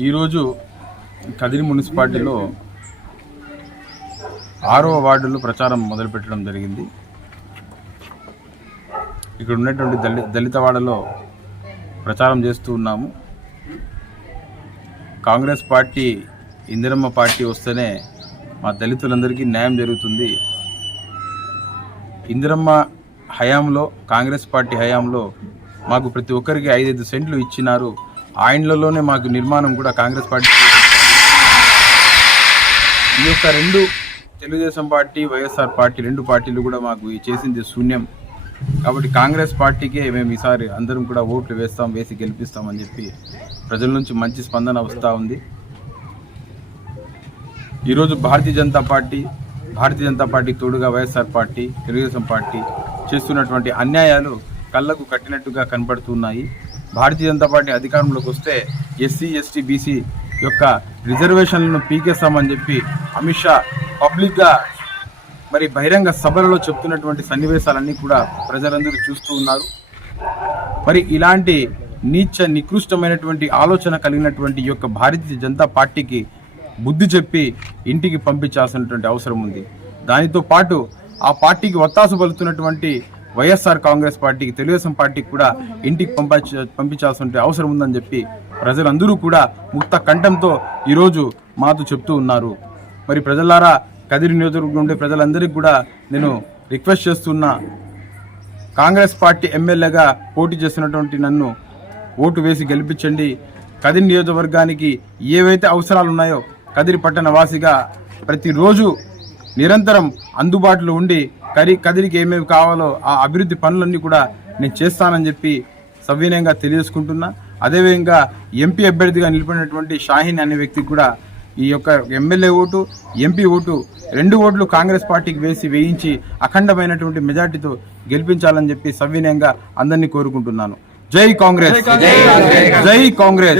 ఈరోజు కదిరి మున్సిపాలిటీలో ఆరో వార్డులో ప్రచారం మొదలుపెట్టడం జరిగింది. ఇక్కడ ఉన్నటువంటి దళి దళితవాడలో ప్రచారం చేస్తూ ఉన్నాము. కాంగ్రెస్ పార్టీ ఇందిరమ్మ పార్టీ వస్తేనే మా దళితులందరికీ న్యాయం జరుగుతుంది. ఇందిరమ్మ హయాంలో కాంగ్రెస్ పార్టీ హయాంలో మాకు ప్రతి ఒక్కరికి ఐదైదు సెంట్లు ఇచ్చినారు. ఆయనలోనే మాకు నిర్మాణం కూడా కాంగ్రెస్ పార్టీ ఈ యొక్క రెండు తెలుగుదేశం పార్టీ వైఎస్ఆర్ పార్టీ రెండు పార్టీలు కూడా మాకు చేసింది శూన్యం. కాబట్టి కాంగ్రెస్ పార్టీకే మేము ఈసారి అందరం కూడా ఓట్లు వేస్తాం వేసి గెలిపిస్తామని చెప్పి ప్రజల నుంచి మంచి స్పందన వస్తూ ఉంది. ఈరోజు భారతీయ జనతా పార్టీ భారతీయ జనతా పార్టీ తోడుగా వైఎస్ఆర్ పార్టీ తెలుగుదేశం పార్టీ చేస్తున్నటువంటి అన్యాయాలు కళ్ళకు కట్టినట్టుగా కనబడుతున్నాయి. భారతీయ జనతా పార్టీ అధికారంలోకి వస్తే ఎస్సీ ఎస్టీ బీసీ యొక్క రిజర్వేషన్లను పీకేస్తామని చెప్పి అమిత్ షా పబ్లిక్గా మరి బహిరంగ సభలలో చెప్తున్నటువంటి సన్నివేశాలన్నీ కూడా ప్రజలందరూ చూస్తూ ఉన్నారు. మరి ఇలాంటి నీచ నికృష్టమైనటువంటి ఆలోచన కలిగినటువంటి యొక్క భారతీయ జనతా పార్టీకి బుద్ధి చెప్పి ఇంటికి పంపించాల్సినటువంటి అవసరం ఉంది. దానితో పాటు ఆ పార్టీకి వత్తాసు పలుతున్నటువంటి వైఎస్ఆర్ కాంగ్రెస్ పార్టీకి తెలుగుదేశం పార్టీకి కూడా ఇంటికి పంపించ పంపించాల్సిన అవసరం ఉందని చెప్పి ప్రజలందరూ కూడా ముక్త కంఠంతో ఈరోజు మాతో చెప్తూ ఉన్నారు. మరి ప్రజలారా కదిరి నియోజకవర్గం ఉండే ప్రజలందరికీ కూడా నేను రిక్వెస్ట్ చేస్తున్నా కాంగ్రెస్ పార్టీ ఎమ్మెల్యేగా పోటీ చేస్తున్నటువంటి నన్ను ఓటు వేసి గెలిపించండి. కదిరి నియోజకవర్గానికి ఏవైతే అవసరాలు ఉన్నాయో కదిరి పట్టణ వాసిగా ప్రతిరోజు నిరంతరం అందుబాటులో ఉండి కరి కదిరికి ఏమేమి కావాలో ఆ అభివృద్ధి పనులన్నీ కూడా నేను చేస్తానని చెప్పి సవినయంగా తెలియజేసుకుంటున్నా. అదేవిధంగా ఎంపీ అభ్యర్థిగా నిలిపినటువంటి షాహీన్ అనే వ్యక్తికి కూడా ఈ యొక్క ఎమ్మెల్యే ఓటు ఎంపీ ఓటు రెండు ఓట్లు కాంగ్రెస్ పార్టీకి వేసి వేయించి అఖండమైనటువంటి మెజార్టీతో గెలిపించాలని చెప్పి సవినయంగా అందరినీ కోరుకుంటున్నాను. జై కాంగ్రెస్! జై కాంగ్రెస్!